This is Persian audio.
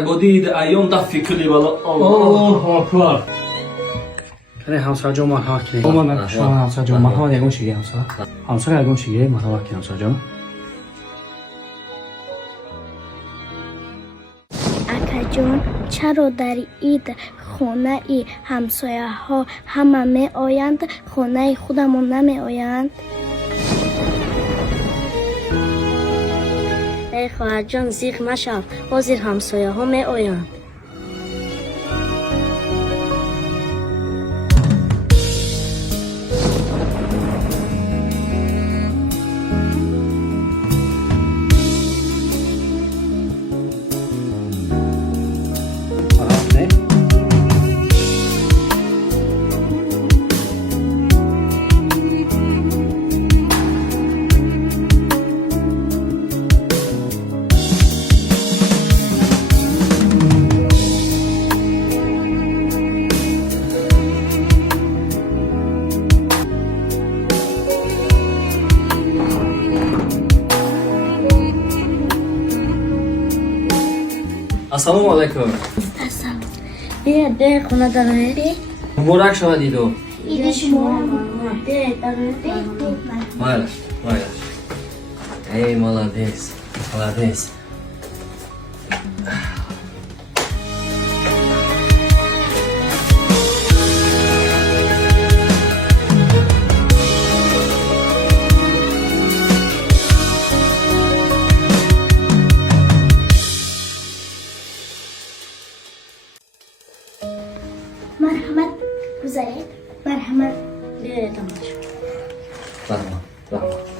گدید ایام دفی کلی بالا الله اکبر. کره همسر جان مرحبا کنید. من شما همسر جان مرحبا دیگه شیگه همسر. همسر دیگه شیگه مرحبا کنید همسر جان. اکا جان چرا در عید خانه ای همسایه ها همه می آیند خانه خودمون نمی آیند؟ ای خواهر جان زیغ مشو حاضر همسایه ها می آیند. السلام علیکم. اصلا بیا ده خونه داره. مبارک شود ایدو. ایده شما ده داره. مایلش مایلش. ای молодец молодец. مرحمت گذارید مرحمت ده تماش. رحمت رحمت.